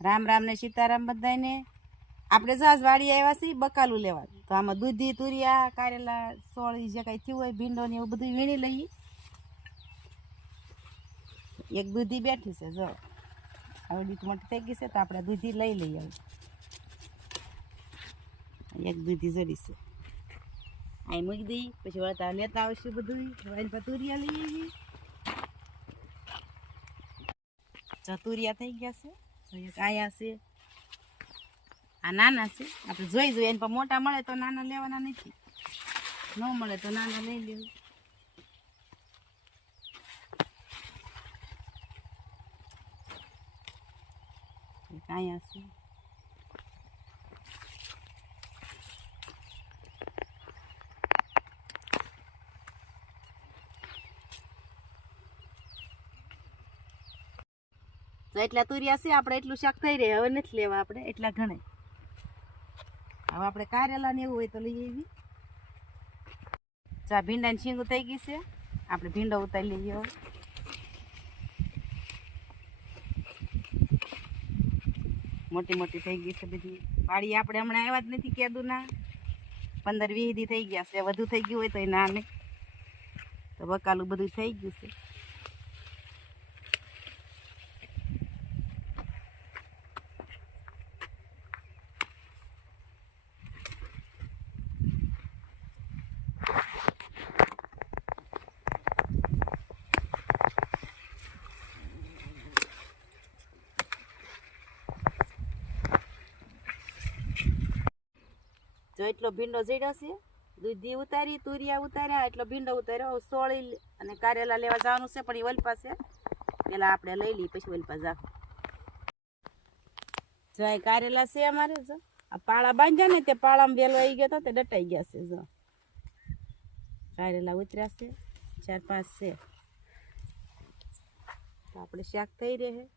રામ રામ ને સીતારામ બધાને આપણે સાસવાડી આવ્યા છીએ બકાલું લેવા. તો આમાં દૂધી, તુરિયા, કારેલા, સોળી જે કાંઈ થયું હોય, ભીંડો ને એવું બધું વીણી લઈએ. એક દૂધી બેઠી છે, જો. હવે દીક મોટી થઈ ગઈ છે, તો આપણે દૂધી લઈ લઈએ હવે. એક દૂધી જડી છે. અહીં મૂકી દઈ, પછી વળતા લેતા આવશું બધું વાઈન પતુરિયા લઈ આવીએ. ચતુરિયા થઈ ગયા છે. એક છે. આ નાના છે. આપણે જોઈ જોઈએ, એની મોટા મળે તો નાના લેવાના નથી. ન મળે તો નાના લઈ લેવું. આયા છે. તો એટલા તુરિયા છે, આપણે એટલું શાક થઈ રહે, હવે નથી લેવા આપણે, એટલા ઘણે હવે આપણે કારેલા ને એવું હોય તો લઈ આવી ચા ભીંડાની શીંગ થઈ ગઈ છે, આપણે ભીંડો ઉતારી લઈએ હવે. મોટી મોટી થઈ ગઈ છે બધી. વાડી આપણે હમણાં આવ્યા જ નથી કેદું ના પંદર વીસ દી થઈ ગયા છે, વધુ થઈ ગયું હોય તો એ ના નહીં તો બકાલું બધું થઈ ગયું છે. જો એટલો ભીંડો જડ્યો છે દૂધી ઉતારી, તુરિયા ઉતાર્યા, એટલો ભીંડો ઉતાર્યો. સોળી અને કારેલા લેવા જવાનું છે, પણ એ વલપા છે. પેલા આપણે લઈ લઈએ, પછી વલપા જાઓ. જો એ કારેલા છે અમારે, જો. આ પાળા બાંધ્યા ને, તે પાળામાં વેલો આવી ગયો તો તે ડટાઈ ગયા છે, જો. કારેલા ઉતર્યા છે ચાર પાંચ છે. તો આપણે શાક થઈ રહે